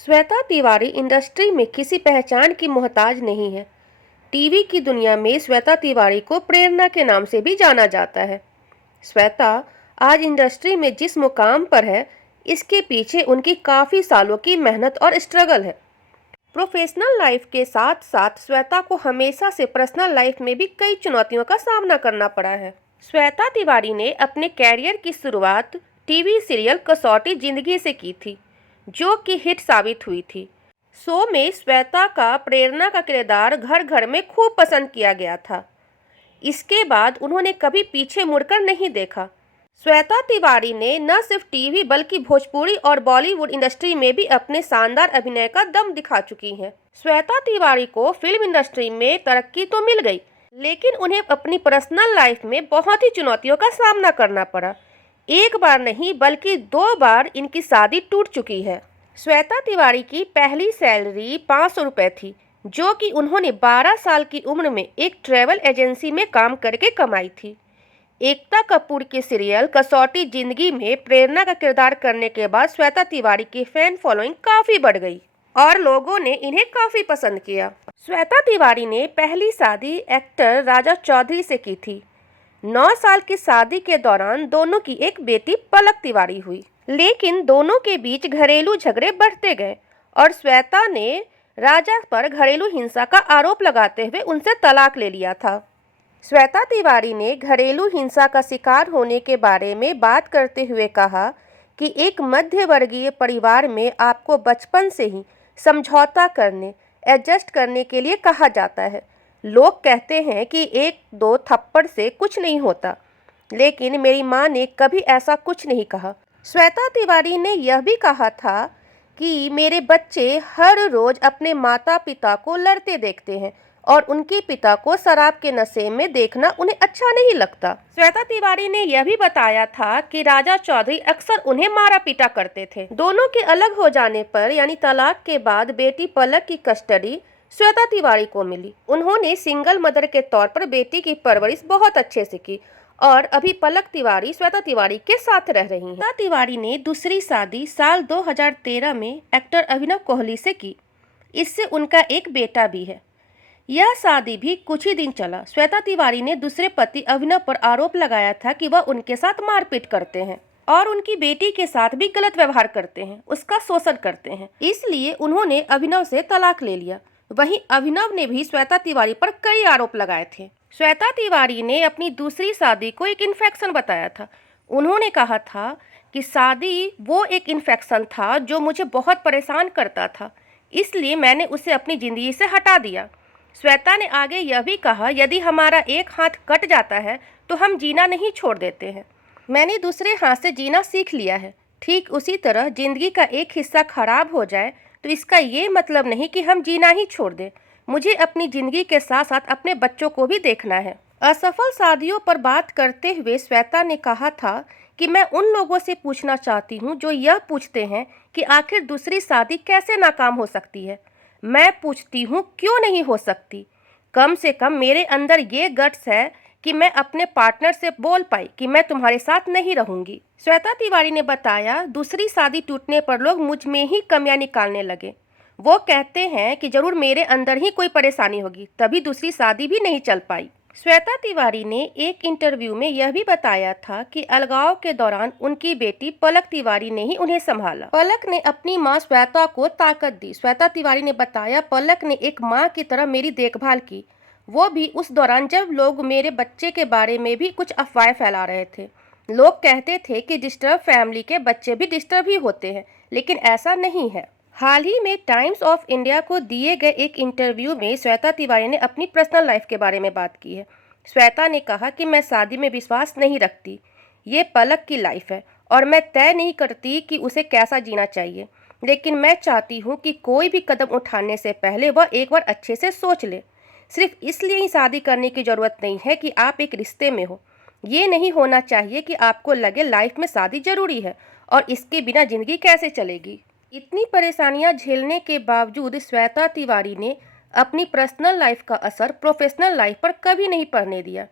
Shweta Tiwari industry में किसी पहचान की मोहताज नहीं है। टीवी की दुनिया में श्वेता तिवारी को प्रेरणा के नाम से भी जाना जाता है। श्वेता आज इंडस्ट्री में जिस मुकाम पर है, इसके पीछे उनकी काफ़ी सालों की मेहनत और स्ट्रगल है। प्रोफेशनल लाइफ के साथ साथ श्वेता को हमेशा से पर्सनल लाइफ में भी कई चुनौतियों का सामना करना पड़ा है। श्वेता तिवारी ने अपने कैरियर की शुरुआत टीवी सीरियल कसौटी जिंदगी से की थी, जो कि हिट साबित हुई थी। शो में श्वेता का प्रेरणा का किरदार घर घर में खूब पसंद किया गया था। इसके बाद उन्होंने कभी पीछे मुड़कर नहीं देखा। श्वेता तिवारी ने न सिर्फ टीवी बल्कि भोजपुरी और बॉलीवुड इंडस्ट्री में भी अपने शानदार अभिनय का दम दिखा चुकी हैं। श्वेता तिवारी को फिल्म इंडस्ट्री में तरक्की तो मिल गई, लेकिन उन्हें अपनी पर्सनल लाइफ में बहुत ही चुनौतियों का सामना करना पड़ा। एक बार नहीं बल्कि 2 बार इनकी शादी टूट चुकी है। श्वेता तिवारी की पहली सैलरी 500 रुपये थी, जो कि उन्होंने 12 साल की उम्र में एक ट्रैवल एजेंसी में काम करके कमाई थी। एकता कपूर के सीरियल कसौटी जिंदगी में प्रेरणा का किरदार करने के बाद श्वेता तिवारी की फैन फॉलोइंग काफ़ी बढ़ गई और लोगों ने इन्हें काफ़ी पसंद किया। श्वेता तिवारी ने पहली शादी एक्टर राजा चौधरी से की थी। 9 साल की शादी के दौरान दोनों की एक बेटी पलक तिवारी हुई, लेकिन दोनों के बीच घरेलू झगड़े बढ़ते गए और श्वेता ने राजा पर घरेलू हिंसा का आरोप लगाते हुए उनसे तलाक ले लिया था। श्वेता तिवारी ने घरेलू हिंसा का शिकार होने के बारे में बात करते हुए कहा कि एक मध्यवर्गीय परिवार में आपको बचपन से ही समझौता करने, एडजस्ट करने के लिए कहा जाता है। लोग कहते हैं कि 1-2 थप्पड़ से कुछ नहीं होता, लेकिन मेरी माँ ने कभी ऐसा कुछ नहीं कहा। श्वेता तिवारी ने यह भी कहा था कि मेरे बच्चे हर रोज अपने माता पिता को लड़ते देखते हैं और उनके पिता को शराब के नशे में देखना उन्हें अच्छा नहीं लगता। श्वेता तिवारी ने यह भी बताया था कि राजा चौधरी अक्सर उन्हें मारा पीटा करते थे। दोनों के अलग हो जाने पर यानी तलाक के बाद बेटी पलक की कस्टडी श्वेता तिवारी को मिली। उन्होंने सिंगल मदर के तौर पर बेटी की परवरिश बहुत अच्छे से की और अभी पलक तिवारी श्वेता तिवारी के साथ रह रही हैं। श्वेता तिवारी ने दूसरी शादी साल 2013 में एक्टर अभिनव कोहली से की। इससे उनका एक बेटा भी है। यह शादी भी कुछ ही दिन चला। श्वेता तिवारी ने दूसरे पति अभिनव पर आरोप लगाया था कि वह उनके साथ मारपीट करते हैं और उनकी बेटी के साथ भी गलत व्यवहार करते हैं, उसका शोषण करते हैं। इसलिए उन्होंने अभिनव से तलाक ले लिया। वहीं अभिनव ने भी श्वेता तिवारी पर कई आरोप लगाए थे। श्वेता तिवारी ने अपनी दूसरी शादी को एक इन्फेक्शन बताया था। उन्होंने कहा था कि शादी वो एक इन्फेक्शन था जो मुझे बहुत परेशान करता था, इसलिए मैंने उसे अपनी ज़िंदगी से हटा दिया। श्वेता ने आगे यह भी कहा, यदि हमारा एक हाथ कट जाता है तो हम जीना नहीं छोड़ देते हैं। मैंने दूसरे हाथ से जीना सीख लिया है। ठीक उसी तरह जिंदगी का एक हिस्सा खराब हो जाए तो इसका ये मतलब नहीं कि हम जीना ही छोड़ दें। मुझे अपनी ज़िंदगी के साथ साथ अपने बच्चों को भी देखना है। असफल शादियों पर बात करते हुए श्वेता ने कहा था कि मैं उन लोगों से पूछना चाहती हूँ जो यह पूछते हैं कि आखिर दूसरी शादी कैसे नाकाम हो सकती है। मैं पूछती हूँ क्यों नहीं हो सकती। कम से कम मेरे अंदर ये गट्स है कि मैं अपने पार्टनर से बोल पाई कि मैं तुम्हारे साथ नहीं रहूँगी। श्वेता तिवारी ने बताया, दूसरी शादी टूटने पर लोग मुझ में ही कमियां निकालने लगे। वो कहते हैं कि जरूर मेरे अंदर ही कोई परेशानी होगी, तभी दूसरी शादी भी नहीं चल पाई। श्वेता तिवारी ने एक इंटरव्यू में यह भी बताया था कि अलगाव के दौरान उनकी बेटी पलक तिवारी ने ही उन्हें संभाला। पलक ने अपनी मां श्वेता को ताकत दी। श्वेता तिवारी ने बताया, पलक ने एक मां की तरह मेरी देखभाल की, वो भी उस दौरान जब लोग मेरे बच्चे के बारे में भी कुछ अफवाहें फैला रहे थे। लोग कहते थे कि डिस्टर्ब फैमिली के बच्चे भी डिस्टर्ब ही होते हैं, लेकिन ऐसा नहीं है। हाल ही में टाइम्स ऑफ इंडिया को दिए गए एक इंटरव्यू में श्वेता तिवारी ने अपनी पर्सनल लाइफ के बारे में बात की है। श्वेता ने कहा कि मैं शादी में विश्वास नहीं रखती। ये पलक की लाइफ है और मैं तय नहीं करती कि उसे कैसा जीना चाहिए, लेकिन मैं चाहती हूँ कि कोई भी कदम उठाने से पहले वह एक बार अच्छे से सोच ले। सिर्फ इसलिए ही शादी करने की ज़रूरत नहीं है कि आप एक रिश्ते में हो। ये नहीं होना चाहिए कि आपको लगे लाइफ में शादी ज़रूरी है और इसके बिना ज़िंदगी कैसे चलेगी। इतनी परेशानियां झेलने के बावजूद श्वेता तिवारी ने अपनी पर्सनल लाइफ का असर प्रोफेशनल लाइफ पर कभी नहीं पड़ने दिया।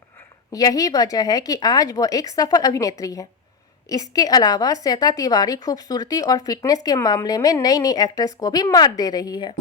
यही वजह है कि आज वह एक सफल अभिनेत्री है। इसके अलावा श्वेता तिवारी खूबसूरती और फिटनेस के मामले में नई नई एक्ट्रेस को भी मात दे रही है।